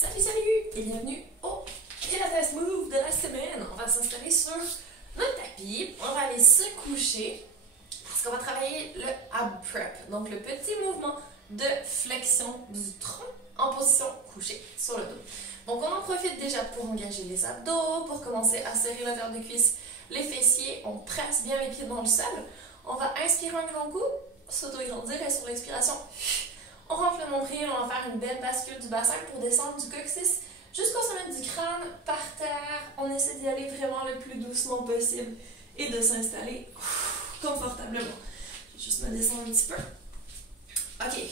Salut, salut et bienvenue au Pilates Move de la semaine. On va s'installer sur notre tapis, on va aller se coucher parce qu'on va travailler le ab prep, donc le petit mouvement de flexion du tronc en position couchée sur le dos. Donc on en profite déjà pour engager les abdos, pour commencer à serrer la terre de cuisse, les fessiers, on presse bien les pieds dans le sol. On va inspirer un grand coup, s'auto-grandir et sur l'expiration, on renfle le nombril, on va faire une belle bascule du bassin pour descendre du coccyx jusqu'au sommet du crâne, par terre. On essaie d'y aller vraiment le plus doucement possible et de s'installer confortablement. Je vais juste me descendre un petit peu. Ok,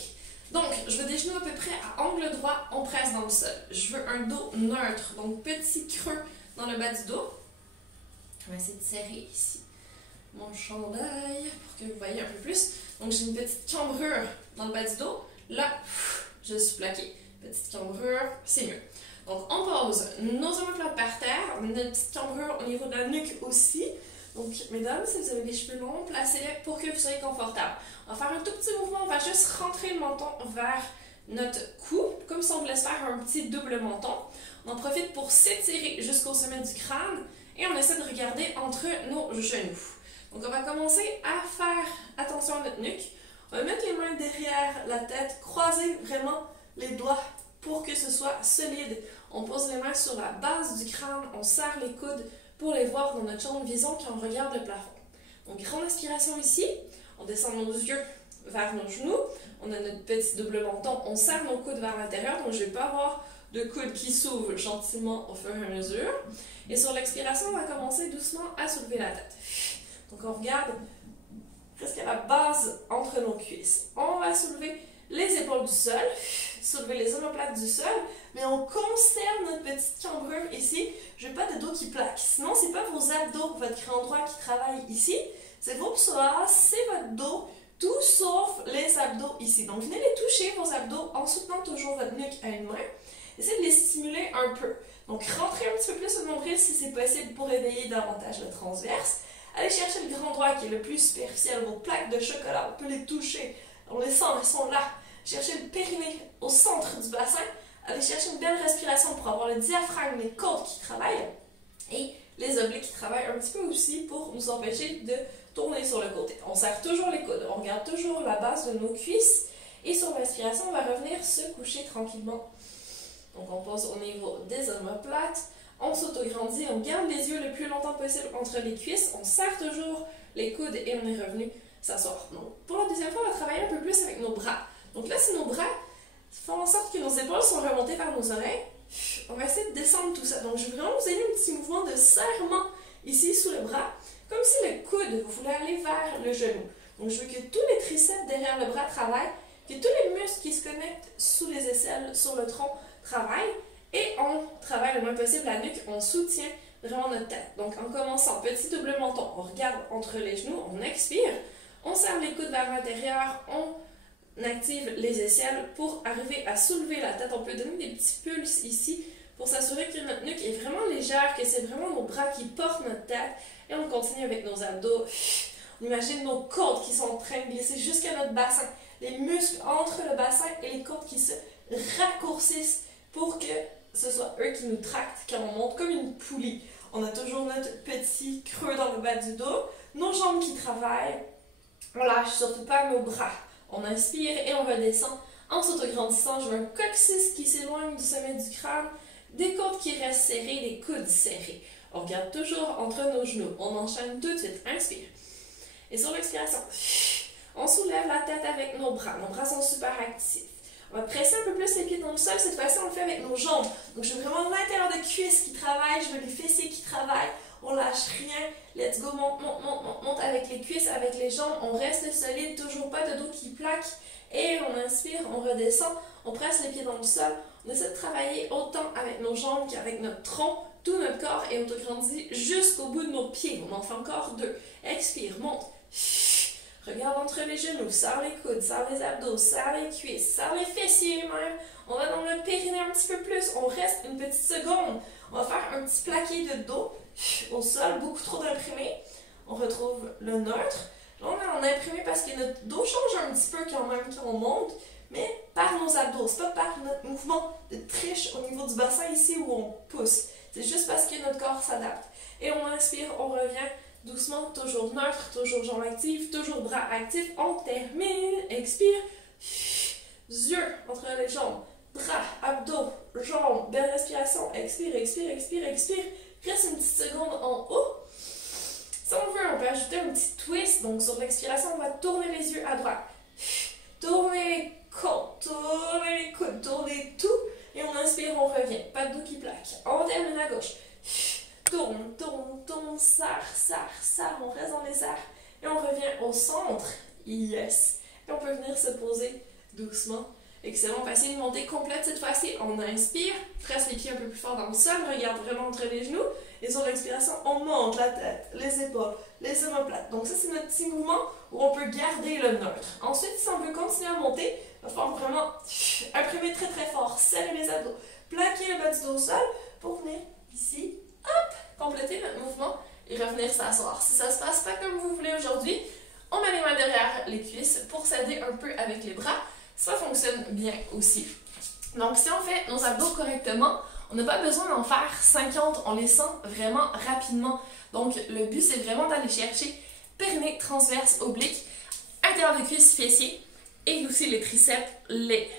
donc je veux des genoux à peu près à angle droit, on presse dans le sol. Je veux un dos neutre, donc petit creux dans le bas du dos. On va essayer de serrer ici mon chandail pour que vous voyez un peu plus. Donc j'ai une petite cambrure dans le bas du dos. Là, je suis plaquée. Petite cambrure, c'est mieux. Donc, on pose nos omoplates par terre, notre petite cambrure au niveau de la nuque aussi. Donc, mesdames, si vous avez les cheveux longs, placez-les pour que vous soyez confortable. On va faire un tout petit mouvement, on va juste rentrer le menton vers notre cou, comme si on voulait se faire un petit double menton. On en profite pour s'étirer jusqu'au sommet du crâne et on essaie de regarder entre nos genoux. Donc, on va commencer à faire attention à notre nuque. On va mettre les mains derrière la tête, croiser vraiment les doigts pour que ce soit solide. On pose les mains sur la base du crâne, on serre les coudes pour les voir dans notre champ de vision quand on regarde le plafond. Donc, grande inspiration ici, on descend nos yeux vers nos genoux, on a notre petit double menton, on serre nos coudes vers l'intérieur, donc je ne vais pas avoir de coudes qui s'ouvrent gentiment au fur et à mesure. Et sur l'expiration, on va commencer doucement à soulever la tête. Donc, on regarde presque à la base entre nos cuisses. On va soulever les épaules du sol, soulever les omoplates du sol, mais on conserve notre petite cambrure ici. Je veux pas de dos qui plaque. Sinon, c'est pas vos abdos, votre grand droit qui travaille ici. C'est vos psoas, c'est votre dos, tout sauf les abdos ici. Donc, venez les toucher, vos abdos, en soutenant toujours votre nuque à une main. Essayez de les stimuler un peu. Donc, rentrez un petit peu plus au nombril si c'est possible pour éveiller davantage le transverse. Allez chercher le grand droit qui est le plus superficiel, vos plaques de chocolat, on peut les toucher, on les sent, elles sont là. Cherchez le périnée au centre du bassin, allez chercher une belle respiration pour avoir le diaphragme, les côtes qui travaillent et les obliques qui travaillent un petit peu aussi pour nous empêcher de tourner sur le côté. On serre toujours les coudes, on regarde toujours la base de nos cuisses et sur l'inspiration, on va revenir se coucher tranquillement. Donc on pose au niveau des omoplates. On s'autograndit, on garde les yeux le plus longtemps possible entre les cuisses, on serre toujours les coudes et on est revenu s'asseoir. Donc, pour la deuxième fois, on va travailler un peu plus avec nos bras. Donc là, si nos bras font en sorte que nos épaules sont remontées vers nos oreilles, on va essayer de descendre tout ça. Donc, je vais vraiment vous aider un petit mouvement de serrement ici sous le bras, comme si le coude, vous voulez aller vers le genou. Donc, je veux que tous les triceps derrière le bras travaillent, que tous les muscles qui se connectent sous les aisselles, sur le tronc, travaillent. Et on travaille le moins possible la nuque, on soutient vraiment notre tête. Donc en commençant, petit double menton, on regarde entre les genoux, on expire, on serre les coudes vers l'intérieur, on active les aisselles pour arriver à soulever la tête. On peut donner des petits pulses ici pour s'assurer que notre nuque est vraiment légère, que c'est vraiment nos bras qui portent notre tête. Et on continue avec nos abdos. On imagine nos côtes qui sont en train de glisser jusqu'à notre bassin. Les muscles entre le bassin et les côtes qui se raccourcissent pour que ce soit eux qui nous tractent quand on monte comme une poulie. On a toujours notre petit creux dans le bas du dos, nos jambes qui travaillent. On lâche surtout pas nos bras. On inspire et on redescend en s'autograndissant. Je veux un coccyx qui s'éloigne du sommet du crâne, des côtes qui restent serrées, des coudes serrés. On regarde toujours entre nos genoux. On enchaîne tout de suite. Inspire. Et sur l'expiration, on soulève la tête avec nos bras. Nos bras sont super actifs. On va presser un peu plus les pieds dans le sol. Cette fois-ci, on le fait avec nos jambes. Donc, je veux vraiment l'intérieur de cuisse qui travaille. Je veux les fessiers qui travaillent. On lâche rien. Let's go. Monte, monte, monte, monte, monte avec les cuisses, avec les jambes. On reste solide. Toujours pas de dos qui plaque. Et on inspire, on redescend. On presse les pieds dans le sol. On essaie de travailler autant avec nos jambes qu'avec notre tronc. Tout notre corps est autograndi jusqu'au bout de nos pieds. On en fait encore deux. Expire, monte. Regarde entre les genoux, serre les coudes, serre les abdos, serre les cuisses, serre les fessiers même. On va dans le périnée un petit peu plus. On reste une petite seconde. On va faire un petit plaqué de dos au sol, beaucoup trop d'imprimé. On retrouve le neutre. Là, on est en imprimé parce que notre dos change un petit peu quand même quand on monte. mais par nos abdos. C'est pas par notre mouvement de triche au niveau du bassin ici où on pousse. C'est juste parce que notre corps s'adapte. Et on inspire, on revient doucement, toujours neutre, toujours jambes actives, toujours bras actifs. On termine, expire, yeux entre les jambes, bras, abdos, jambes, belle respiration, expire, expire, expire, expire. Reste une petite seconde en haut. Si on veut, on peut ajouter un petit twist. Donc sur l'expiration, on va tourner les yeux à droite. Tourner les côtes, tourner les coudes, tourner tout. Et on inspire, on revient. Pas de dos qui plaque. On termine à gauche. Tourne, tourne, tourne, serre, serre, serre. On reste dans les serres. Et on revient au centre. Yes. Et on peut venir se poser doucement. Excellent. Facile, montée complète cette fois-ci. On inspire. Presse les pieds un peu plus fort dans le sol. Regarde vraiment entre les genoux. Et sur l'expiration, on monte la tête, les épaules, les omoplates. Donc ça, c'est notre petit mouvement où on peut garder le neutre. Ensuite, si on veut continuer à monter, il va falloir vraiment imprimer très très fort, serrer les abdos, plaquer le bas du dos au sol pour venir ici, hop, compléter notre mouvement et revenir s'asseoir. Si ça se passe pas comme vous voulez aujourd'hui, on met les mains derrière les cuisses pour s'aider un peu avec les bras. Ça fonctionne bien aussi. Donc si on fait nos abdos correctement, on n'a pas besoin d'en faire 50, on les sent vraiment rapidement. Donc, le but, c'est vraiment d'aller chercher périnée, transverse, oblique, intérieur de cuisse, fessier, et aussi les triceps, les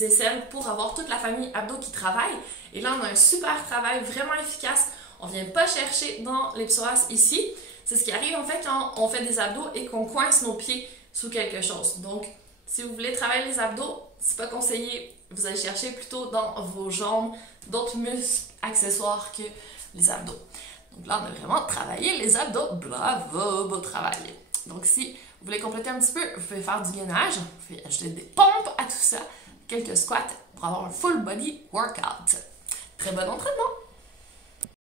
aisselles, pour avoir toute la famille abdos qui travaille. Et là, on a un super travail vraiment efficace. On ne vient pas chercher dans les psoas ici. C'est ce qui arrive en fait quand on fait des abdos et qu'on coince nos pieds sous quelque chose. Donc, si vous voulez travailler les abdos, c'est pas conseillé. Vous allez chercher plutôt dans vos jambes d'autres muscles accessoires que les abdos. Donc là, on a vraiment travaillé les abdos. Bravo, beau travail. Donc si vous voulez compléter un petit peu, vous pouvez faire du gainage, vous pouvez ajouter des pompes à tout ça, quelques squats pour avoir un full body workout. Très bon entraînement!